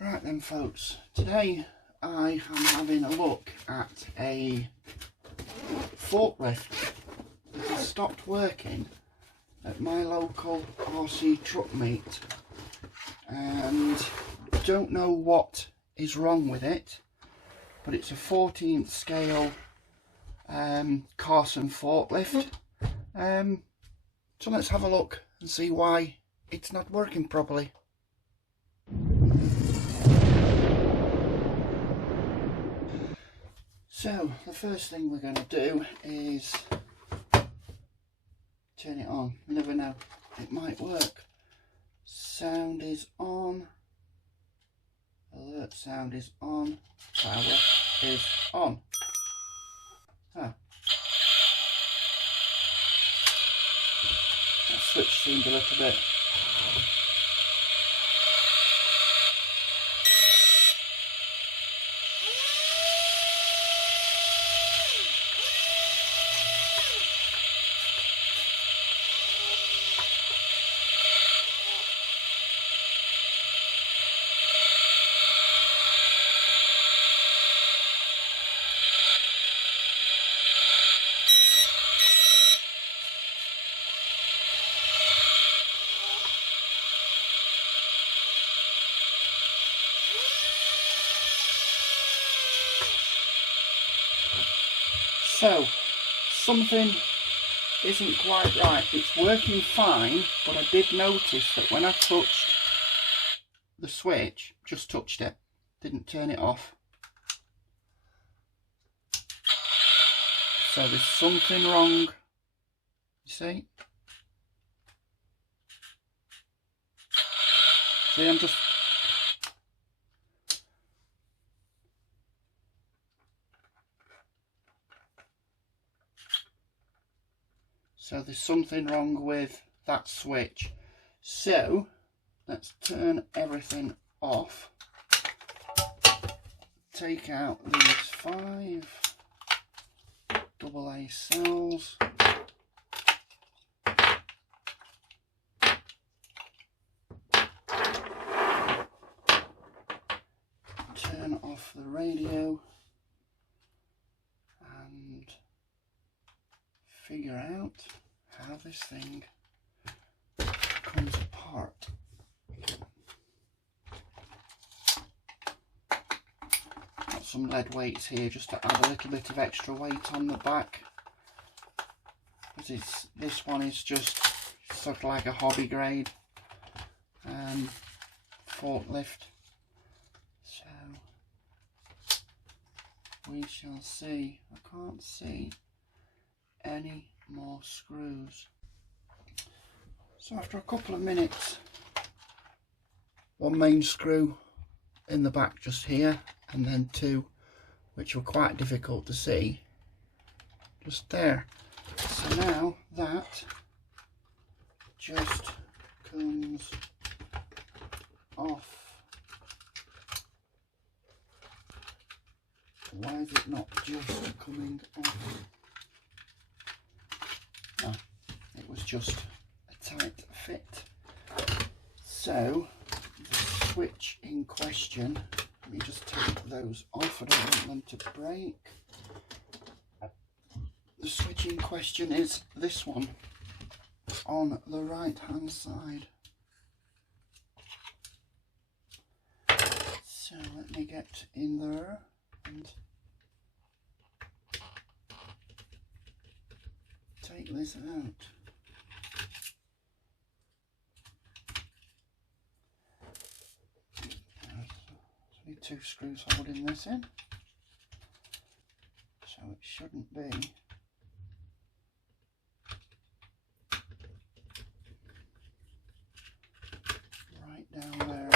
Right then folks, today I am having a look at a forklift that has stopped working at my local RC truck meet, and don't know what is wrong with it, but it's a 14th scale Carson forklift. So let's have a look and see why it's not working properly. So the first thing we're going to do is turn it on. You never know, it might work. Sound is on, alert sound is on, power is on. Ah. That switch seemed a little bit. So, something isn't quite right. It's working fine, but I did notice that when I touched the switch, just touched it, didn't turn it off. So there's something wrong, you see? See, I'm just... So there's something wrong with that switch. So let's turn everything off. Take out these 5 AA cells. Turn off the radio and figure out how this thing comes apart. Got some lead weights here just to add a little bit of extra weight on the back, because this one is just sort of like a hobby grade forklift. So we shall see. I can't see any more screws. So after a couple of minutes, one main screw in the back just here, and then 2 which were quite difficult to see just there. So now that just comes off. Why is it not just coming off? No, it was just a tight fit. So the switch in question, let me just take those off, I don't want them to break. The switch in question is this one on the right hand side. So let me get in there and take this out. There's only 2 screws holding this in, so it shouldn't be. Right down there.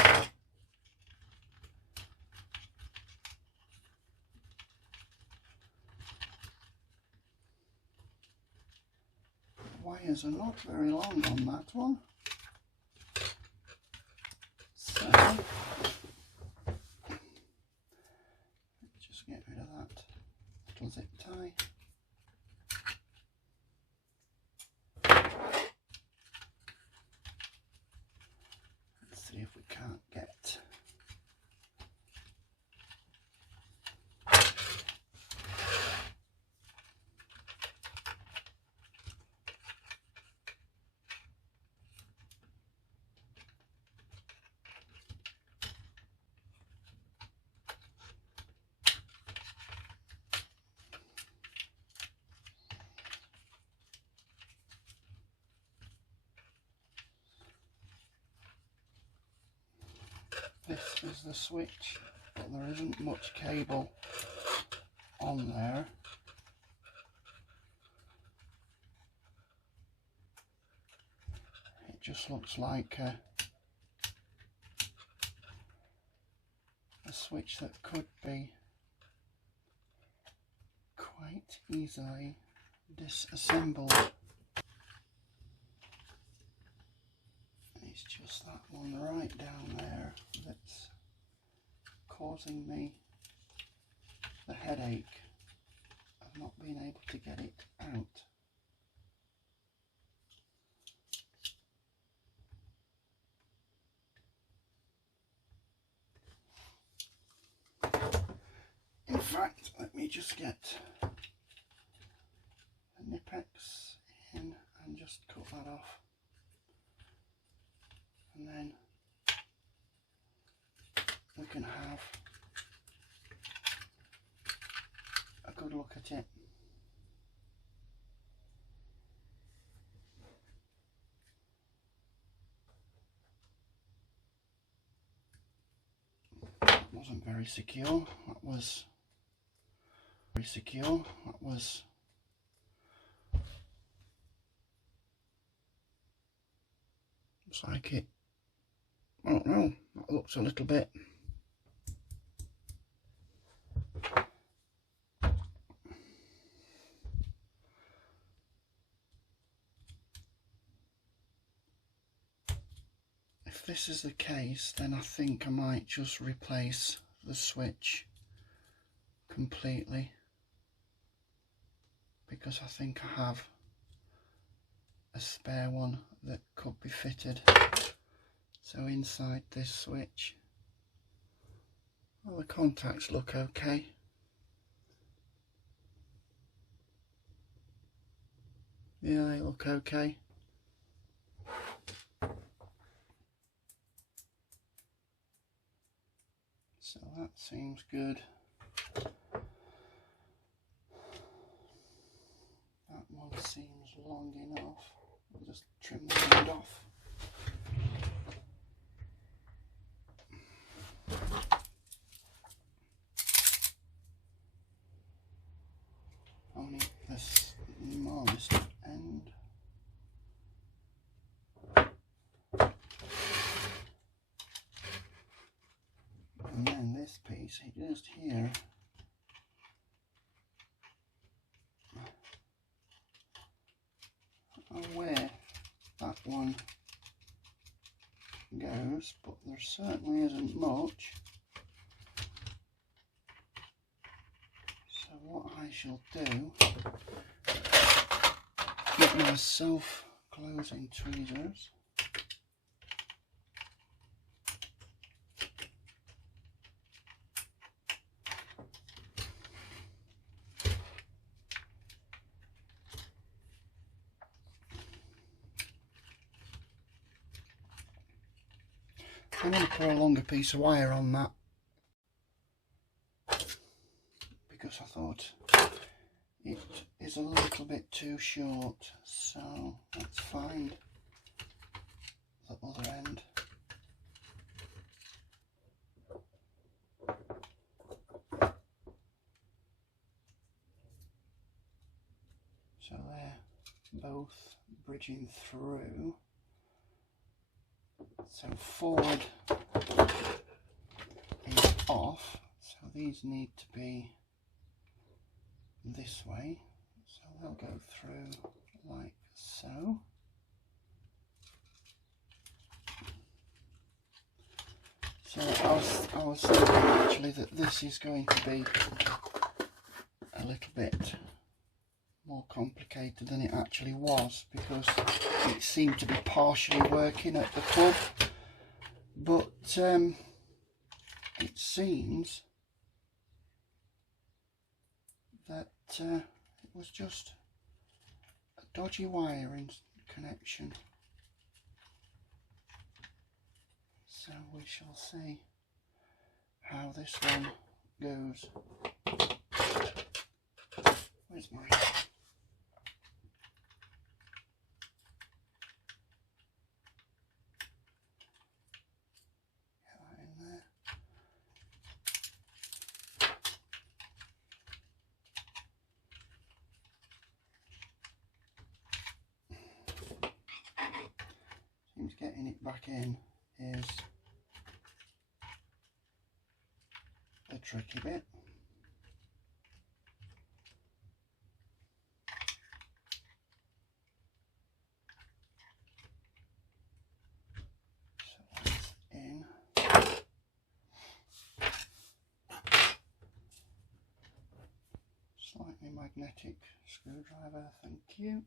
Wires are not very long on that one, so just get rid of that little zip tie. Let's see if we can't get this is the switch, but there isn't much cable on there. It just looks like a switch that could be quite easily disassembled. It's just that one right down there that's causing me the headache of not being able to get it out. In fact, let me just get the Nipex in and just cut that off, and then we can have a good look at it. That wasn't very secure. That was very secure. That was looks like it. I don't know. That looks a little bit. If this is the case, then I think I might just replace the switch completely, because I think I have a spare one that could be fitted. So inside this switch, well, the contacts look okay. Yeah, they look okay. So that seems good. That one seems long enough. I'll just trim the end off. Only the smallest end. And then this piece, just here, where that one goes, but there certainly isn't much. So what I shall do, get my self-closing tweezers. I'm going to put a longer piece of wire on that because I thought it is a little bit too short, so let's find the other end. So they're both bridging through. So forward is off, so these need to be this way, so they'll go through like so. So I was thinking actually that this is going to be a little bit more complicated than it actually was, because it seemed to be partially working at the club, but it seems that it was just a dodgy wiring connection. So we shall see how this one goes. Where's my... Get that in there. getting it back in is the tricky bit. So that's in. Slightly magnetic screwdriver, thank you.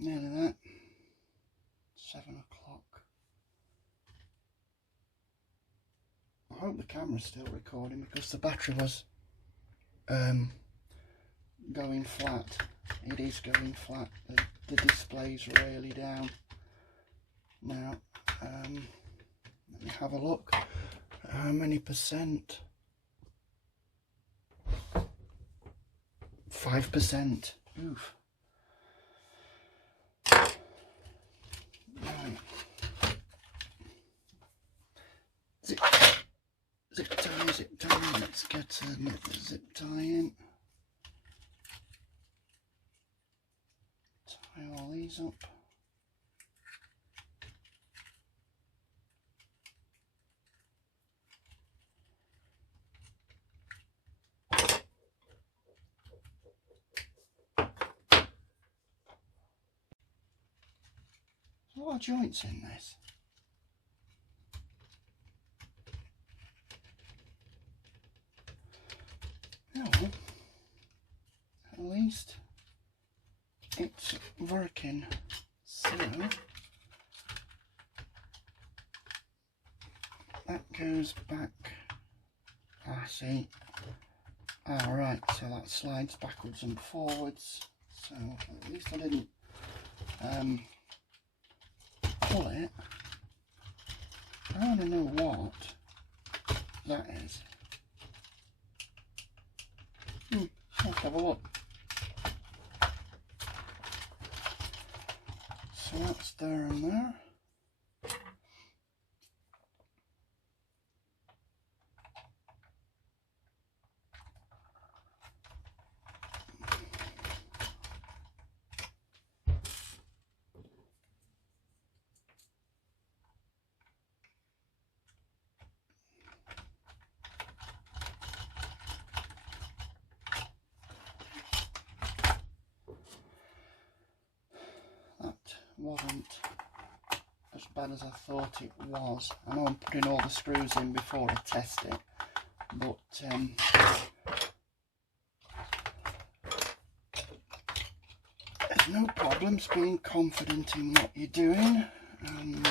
Nearly that. 7 o'clock. I hope the camera's still recording because the battery was going flat. It is going flat. The display's really down. Now, let me have a look. How many percent? 5%. Oof. Right. Zip tie, zip tie. Let's get the zip tie in. Tie all these up. There's a lot of joints in this. Well, at least it's working. So that goes back. See. Right, so that slides backwards and forwards. So at least I didn't pull it. I want to know what that is. Let's have a look. So that's there and there. Wasn't as bad as I thought it was. I know I'm putting all the screws in before I test it, but there's no problems being confident in what you're doing, and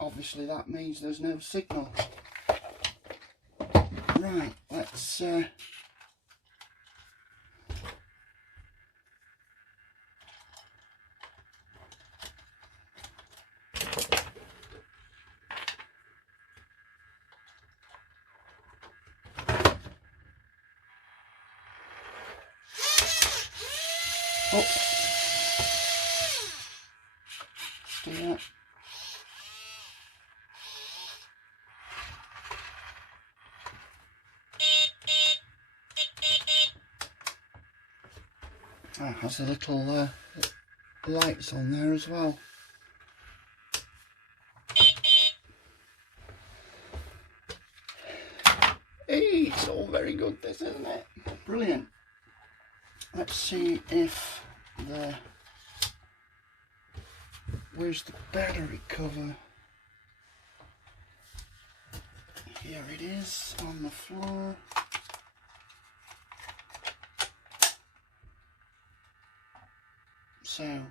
obviously that means there's no signal. Right, let's up. Do that. Ah, has the little lights on there as well. Hey, it's all very good, this, isn't it? Brilliant. Let's see if where's the battery cover? Here it is on the floor. So,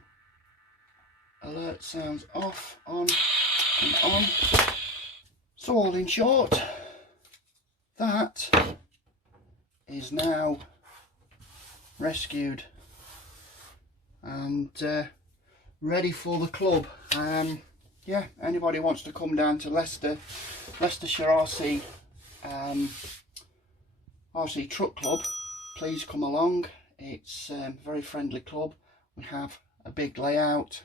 alert sounds off, on and on. So all in short, that is now rescued and ready for the club. Yeah, anybody wants to come down to Leicestershire RC Truck Club, please come along. It's a very friendly club. We have a big layout.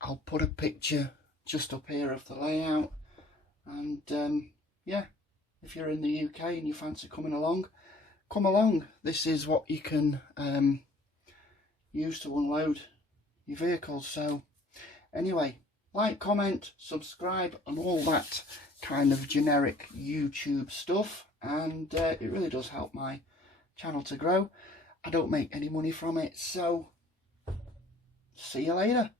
I'll put a picture just up here of the layout, and yeah, if you're in the UK and you fancy coming along, come along. This is what you can use to unload your vehicles. So anyway, like, comment, subscribe and all that kind of generic YouTube stuff, and it really does help my channel to grow. I don't make any money from it, so see you later.